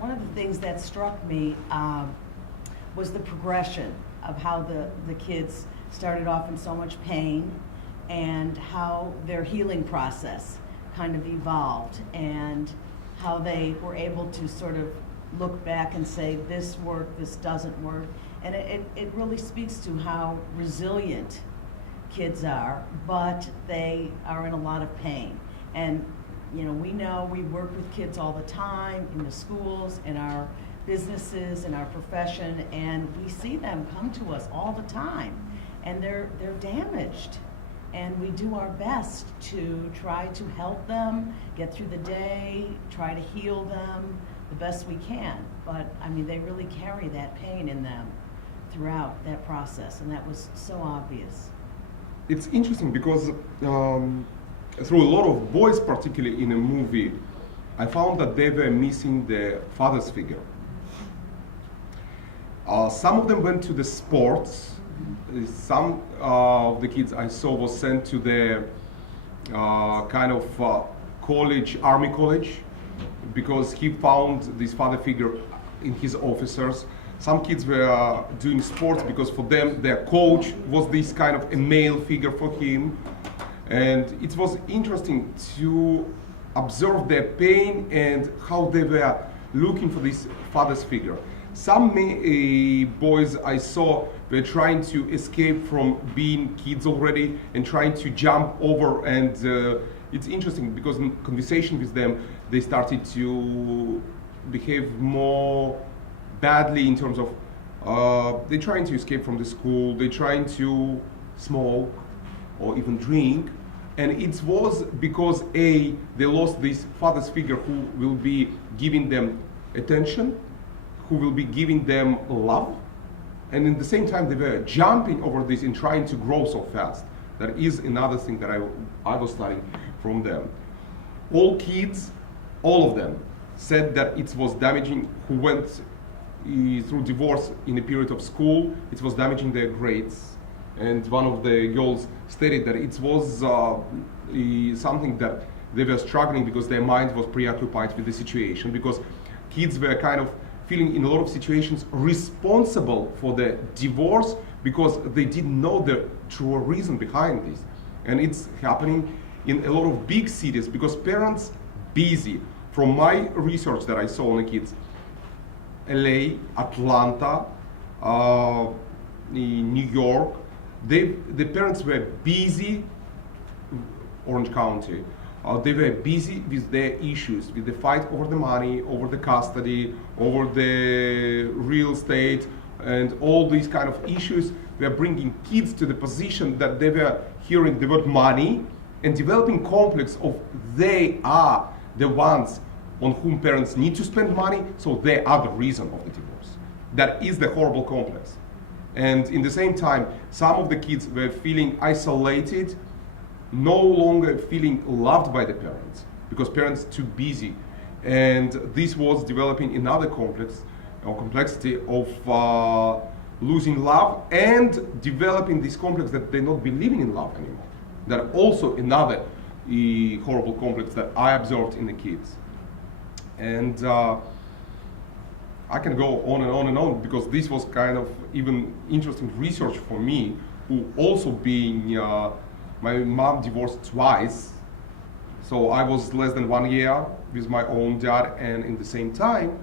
one of the things that struck me was the progression of how the kids started off in so much pain and how their healing process kind of evolved and how they were able to sort of look back and say, this worked, this doesn't work. And it really speaks to how resilient kids are, but they are in a lot of pain. And you know, we work with kids all the time in the schools, in our businesses, in our profession, and we see them come to us all the time. And they're damaged. And we do our best to try to help them get through the day, try to heal them the best we can. But I mean, they really carry that pain in them throughout that process, and that was so obvious. It's interesting because through a lot of boys, particularly in a movie, I found that they were missing the father's figure. Some of them went to the sports. Some of the kids I saw was sent to the kind of college, army college, because he found this father figure in his officers. Some kids were doing sports because for them their coach was this kind of a male figure for him. And it was interesting to observe their pain and how they were looking for this father's figure. Some boys I saw were trying to escape from being kids already and trying to jump over, and it's interesting because in conversation with them they started to behave more badly in terms of they're trying to escape from the school, they're trying to smoke or even drink, and it was because they lost this father's figure who will be giving them attention, who will be giving them love, and in the same time they were jumping over this and trying to grow so fast. That is another thing that I was studying from them. All kids, all of them, said that it was damaging, who went through divorce in a period of school, it was damaging their grades. And one of the girls stated that it was something that they were struggling because their mind was preoccupied with the situation, because kids were kind of feeling in a lot of situations responsible for the divorce because they didn't know the true reason behind this. And it's happening in a lot of big cities because parents busy. From my research that I saw on the kids, LA, Atlanta, New York, the parents were busy, Orange County, they were busy with their issues, with the fight over the money, over the custody, over the real estate, and all these kind of issues were bringing kids to the position that they were hearing the word money and developing complex of they are the ones on whom parents need to spend money, so they are the reason of the divorce. That is the horrible complex. And in the same time, some of the kids were feeling isolated, no longer feeling loved by the parents, because parents too busy. And this was developing another complex or complexity of losing love and developing this complex that they're not believing in love anymore. That also another horrible complex that I observed in the kids. And I can go on and on and on because this was kind of even interesting research for me, who also being, my mom divorced twice. So I was less than 1 year with my own dad, and in the same time,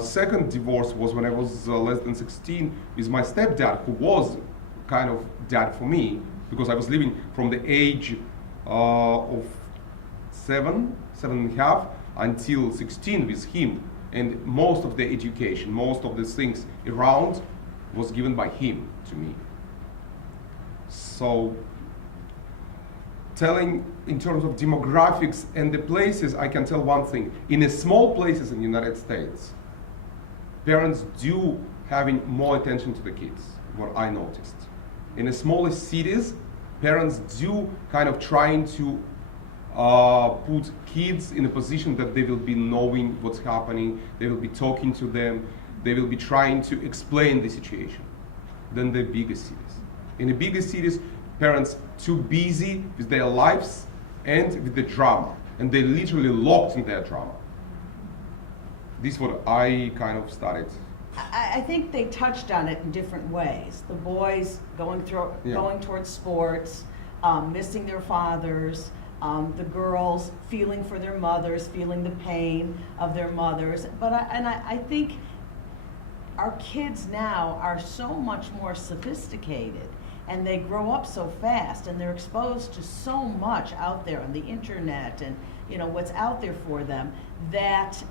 second divorce was when I was less than 16 with my stepdad, who was kind of dad for me, because I was living from the age of seven and a half, until 16 with him. And most of the education, most of the things around was given by him to me. So telling in terms of demographics and the places, I can tell one thing. In the small places in the United States, parents do having more attention to the kids, what I noticed. In the smallest cities, parents do kind of trying to put kids in a position that they will be knowing what's happening, they will be talking to them, they will be trying to explain the situation than the bigger cities. In the bigger cities, parents too busy with their lives and with the drama, and they're literally locked in their drama. This is what I kind of studied. I think they touched on it in different ways. The boys going towards sports, missing their fathers, the girls feeling for their mothers, feeling the pain of their mothers. But I think our kids now are so much more sophisticated, and they grow up so fast, and they're exposed to so much out there on the internet and what's out there for them, that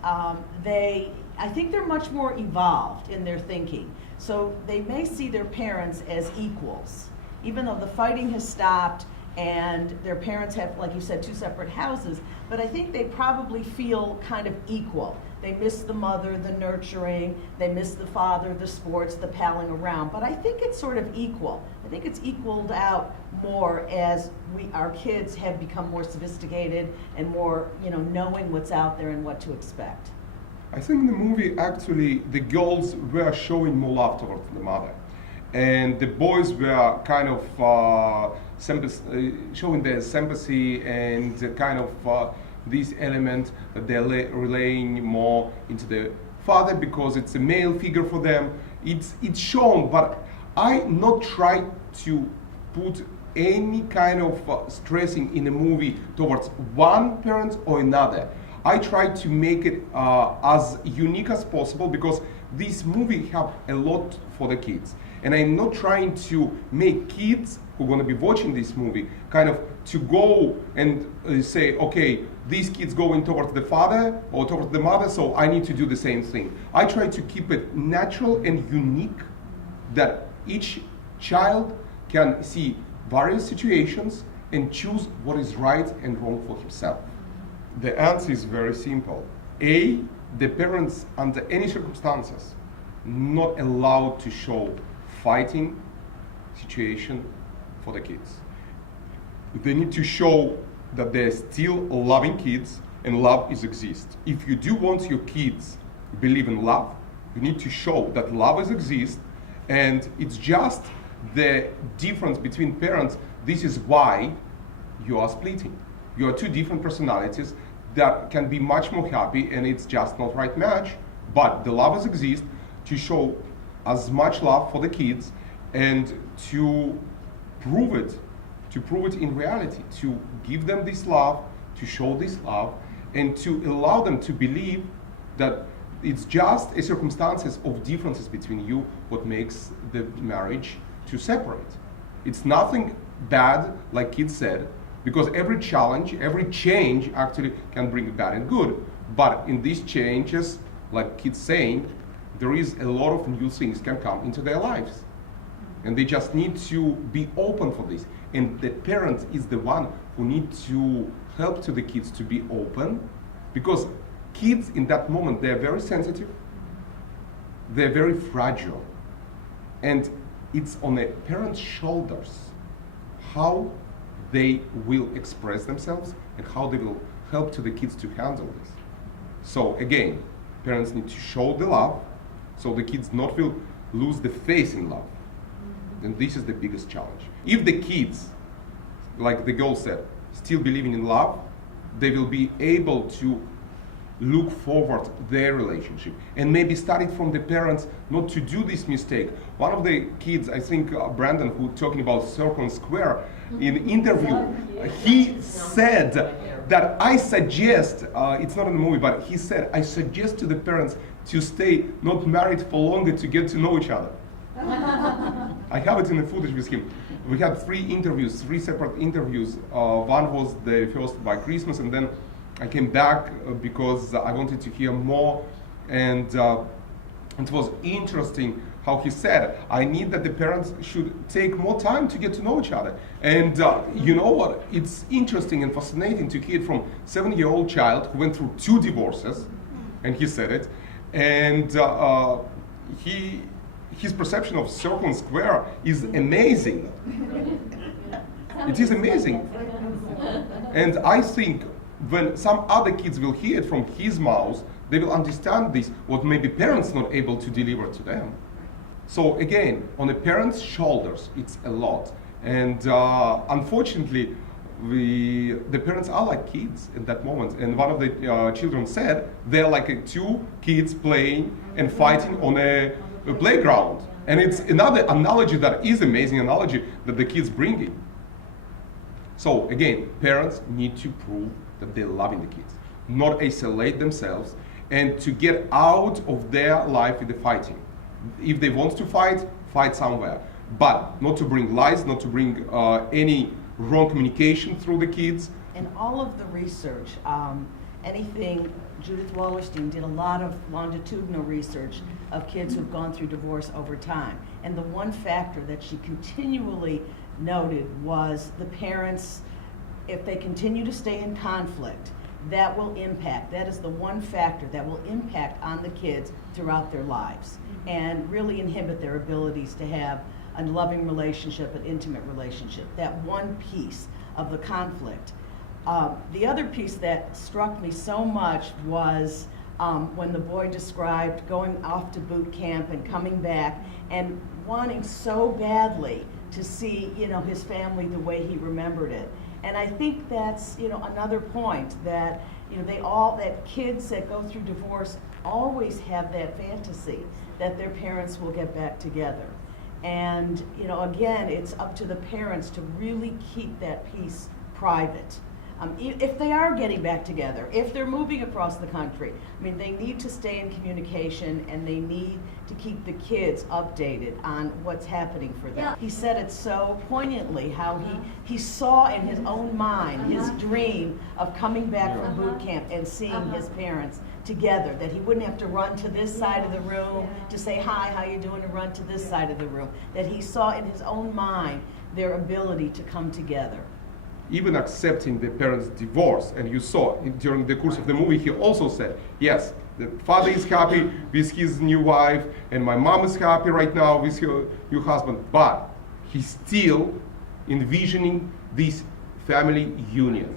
I think they're much more evolved in their thinking. So they may see their parents as equals, even though the fighting has stopped and their parents have, like you said, 2 separate houses, but I think they probably feel kind of equal. They miss the mother, the nurturing, they miss the father, the sports, the palling around, but I think it's sort of equal. I think it's equaled out more as our kids have become more sophisticated and more, knowing what's out there and what to expect. I think in the movie, actually, the girls were showing more love towards the mother, and the boys were kind of showing their sympathy and kind of this element that they're relaying more into the father because it's a male figure for them. It's shown, but I not try to put any kind of stressing in a movie towards one parent or another. I try to make it as unique as possible because this movie have a lot for the kids. And I'm not trying to make kids who are going to be watching this movie kind of to go and say, okay, these kids going towards the father or towards the mother, so I need to do the same thing. I try to keep it natural and unique, that each child can see various situations and choose what is right and wrong for himself. The answer is very simple. A, the parents under any circumstances not allowed to show fighting situation for the kids. They need to show that they're still loving kids and love is exist. If you do want your kids believe in love, you need to show that love is exist, and it's just the difference between parents. This is why you are splitting. You are 2 different personalities that can be much more happy, and it's just not right match, but the love is exist to show as much love for the kids and to prove it in reality, to give them this love, to show this love, and to allow them to believe that it's just a circumstances of differences between you what makes the marriage to separate. It's nothing bad, like kids said, because every challenge, every change actually can bring bad and good. But in these changes, like kids saying, there is a lot of new things can come into their lives. And they just need to be open for this. And the parent is the one who need to help to the kids to be open, because kids in that moment, they're very sensitive, they're very fragile. And it's on a parent's shoulders how they will express themselves and how they will help to the kids to handle this. So again, parents need to show the love so the kids not will lose the faith in love. And this is the biggest challenge. If the kids, like the girl said, still believing in love, they will be able to look forward their relationship and maybe study from the parents not to do this mistake. One of the kids, I think Brandon, who talking about circle and square, in interview, he said that I suggest, it's not in the movie, but he said, I suggest to the parents to stay not married for longer to get to know each other. I have it in the footage with him. We had 3 interviews, 3 separate interviews. One was the first by Christmas, and then I came back because I wanted to hear more, and it was interesting how he said, I need that the parents should take more time to get to know each other. And you know what, it's interesting and fascinating to hear it from 7-year-old child who went through 2 divorces, and he said it, and his perception of circle and square is amazing. It is amazing. And I think when some other kids will hear it from his mouth, they will understand this, what maybe parents not able to deliver to them. So again, on a parent's shoulders, it's a lot. And unfortunately, the parents are like kids in that moment. And one of the children said they're like two kids playing and fighting on a playground. And it's another analogy that is amazing analogy that the kids bring in. So again, parents need to prove that they're loving the kids, not isolate themselves, and to get out of their life with the fighting. If they want to fight, fight somewhere. But not to bring lies, not to bring any wrong communication through the kids. And all of the research, Judith Wallerstein did a lot of longitudinal research of kids who've gone through divorce over time. And the one factor that she continually noted was the parents, if they continue to stay in conflict, that is the one factor that will impact on the kids throughout their lives and really inhibit their abilities to have a loving relationship, an intimate relationship. That one piece of the conflict. The other piece that struck me so much was when the boy described going off to boot camp and coming back and wanting so badly to see, his family the way he remembered it. And I think that's, another point that, that kids that go through divorce always have that fantasy that their parents will get back together. And, again, it's up to the parents to really keep that piece private. If they are getting back together, if they're moving across the country, they need to stay in communication and they need to keep the kids updated on what's happening for them. Yeah. He said it so poignantly how he saw in his own mind his dream of coming back from boot camp and seeing his parents together, that he wouldn't have to run to this side of the room to say hi, how you doing, and run to this side of the room, that he saw in his own mind their ability to come together. Even accepting the parents' divorce, and you saw during the course of the movie, he also said, yes, the father is happy with his new wife, and my mom is happy right now with her new husband, but he's still envisioning this family union.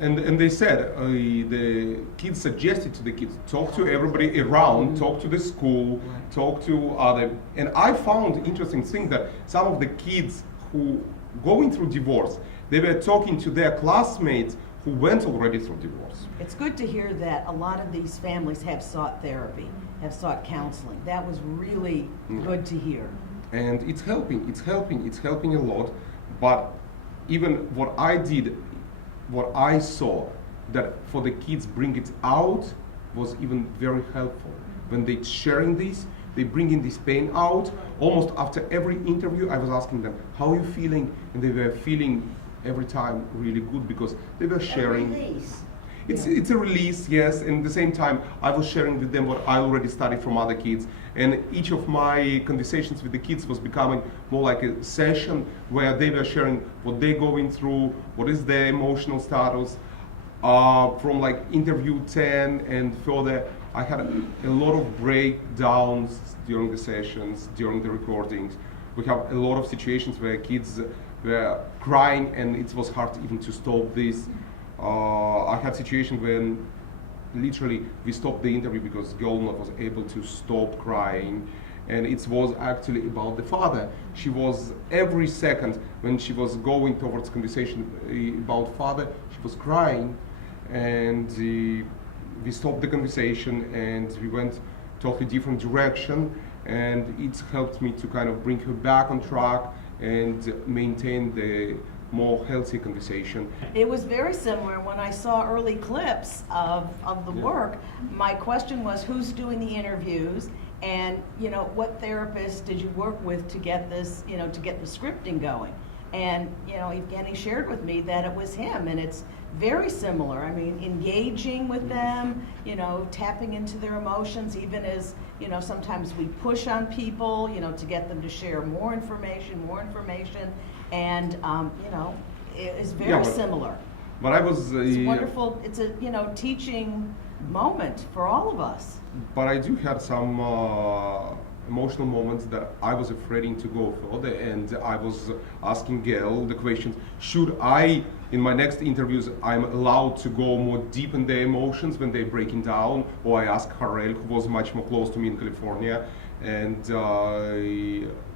And they said, the kids suggested to the kids, talk to everybody around, talk to the school, talk to other, and I found interesting thing that some of the kids who going through divorce, they were talking to their classmates who went already through divorce. It's good to hear that a lot of these families have sought therapy, have sought counseling. That was really good to hear. And it's helping a lot. But even what I did, what I saw, that for the kids bring it out was even very helpful. When they sharing this, they bringing this pain out. Almost after every interview, I was asking them, how are you feeling? And they were feeling every time really good because they were sharing. A release. It's a release, yes, and at the same time I was sharing with them what I already studied from other kids, and each of my conversations with the kids was becoming more like a session where they were sharing what they're going through, what is their emotional status. From like interview 10 and further, I had a lot of breakdowns during the sessions, during the recordings. We have a lot of situations where kids were crying and it was hard even to stop this. I had situations when literally we stopped the interview because girl was able to stop crying, and it was actually about the father. She was every second when she was going towards conversation about father, she was crying, and we stopped the conversation and we went totally different direction, and it helped me to kind of bring her back on track and maintain the more healthy conversation. It was very similar when I saw early clips of the work. My question was, who's doing the interviews, and what therapist did you work with to get this, to get the scripting going? And Evgeny shared with me that it was him, and it's very similar. I mean, engaging with them, tapping into their emotions, even as sometimes we push on people, to get them to share more information, and it is very similar. But I was it's wonderful. It's a teaching moment for all of us. But I do have some emotional moments that I was afraid to go further, and I was asking Gayle the question: should I, in my next interviews, I'm allowed to go more deep in their emotions when they're breaking down? Or I asked Harel, who was much more close to me in California, and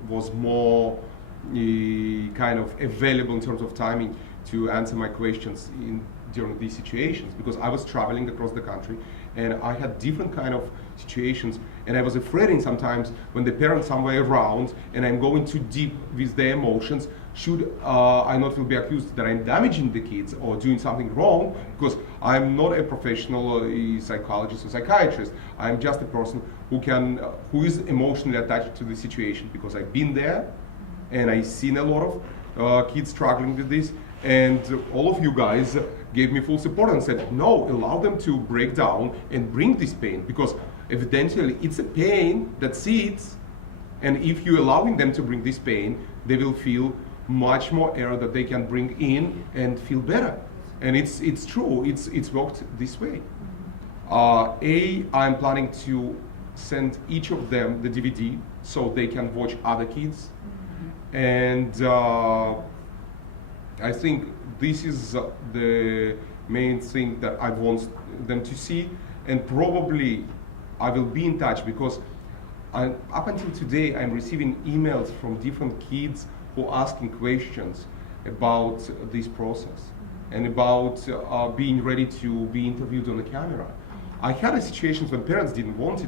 was more kind of available in terms of timing to answer my questions during these situations, because I was traveling across the country and I had different kind of situations, and I was afraid in sometimes when the parents somewhere around and I'm going too deep with their emotions, should I not will be accused that I'm damaging the kids or doing something wrong, because I'm not a professional psychologist or psychiatrist. I'm just a person who is emotionally attached to the situation, because I've been there and I've seen a lot of kids struggling with this, and all of you guys gave me full support and said, no, allow them to break down and bring this pain, because evidently it's a pain that sits, and if you're allowing them to bring this pain, they will feel much more air that they can bring in and feel better. And it's true, it's worked this way. I'm planning to send each of them the DVD so they can watch other kids. And I think this is the main thing that I want them to see, and probably I will be in touch, because up until today I'm receiving emails from different kids who are asking questions about this process and about being ready to be interviewed on the camera. I had a situations when parents didn't want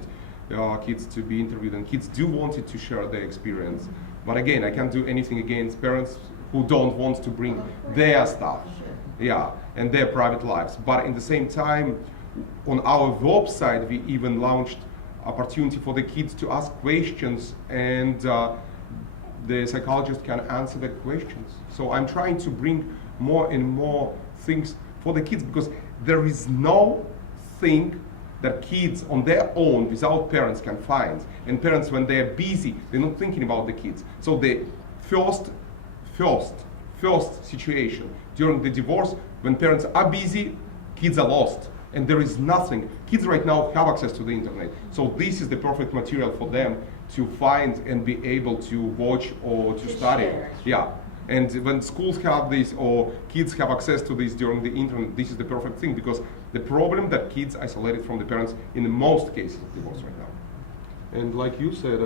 kids to be interviewed, and kids do wanted to share their experience. But again, I can't do anything against parents who don't want to bring their stuff, and their private lives. But in the same time, on our website, we even launched opportunity for the kids to ask questions, and the psychologist can answer the questions. So I'm trying to bring more and more things for the kids, because there is no thing that kids on their own without parents can find. And parents, when they're busy, they're not thinking about the kids. So the first situation during the divorce, when parents are busy, kids are lost. And there is nothing. Kids right now have access to the internet. So this is the perfect material for them to find and be able to watch or to study. Share. Yeah. And when schools have this or kids have access to this during the internet, this is the perfect thing, because the problem that kids isolated from the parents in the most cases of divorce right now. And like you said,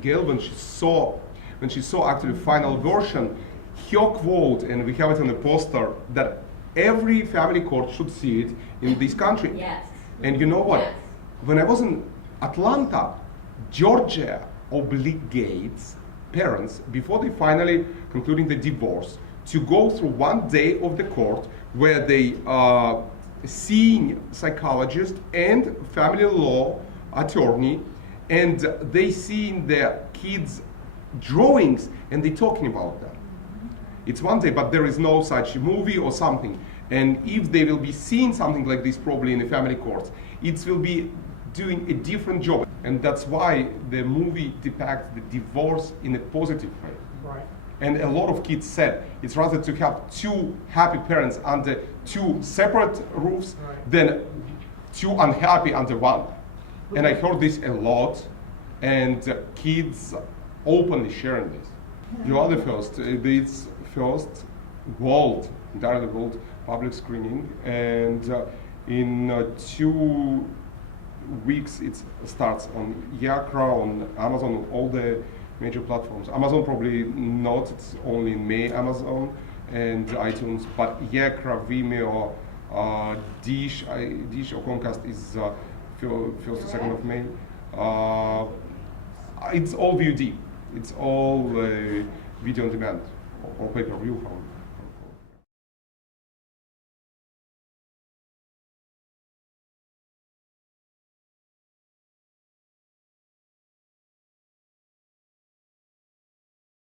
Gayle, when she saw actually the final version, her quote, and we have it on the poster, that every family court should see it in this country. Yes. And you know what? Yes. When I was in Atlanta, Georgia obligates parents, before they finally concluding the divorce, to go through one day of the court where they seeing psychologist and family law attorney, and they seeing their kids' drawings and they talking about them. It's one day, but there is no such movie or something. And if they will be seeing something like this probably in the family courts, it will be doing a different job. And that's why the movie depicts the divorce in a positive way. Right. And a lot of kids said it's rather to have two happy parents under two separate roofs than two unhappy under one. And I heard this a lot, and kids openly sharing this. You are the first. It's first entirely world public screening, and in 2 weeks it starts on GEK, on Amazon, on all the major platforms. Amazon probably not, it's only in May, Amazon and iTunes, but GEK, Vimeo, Dish or Comcast is 1st or 2nd of May. It's all VOD, it's all video on demand or pay-per-view.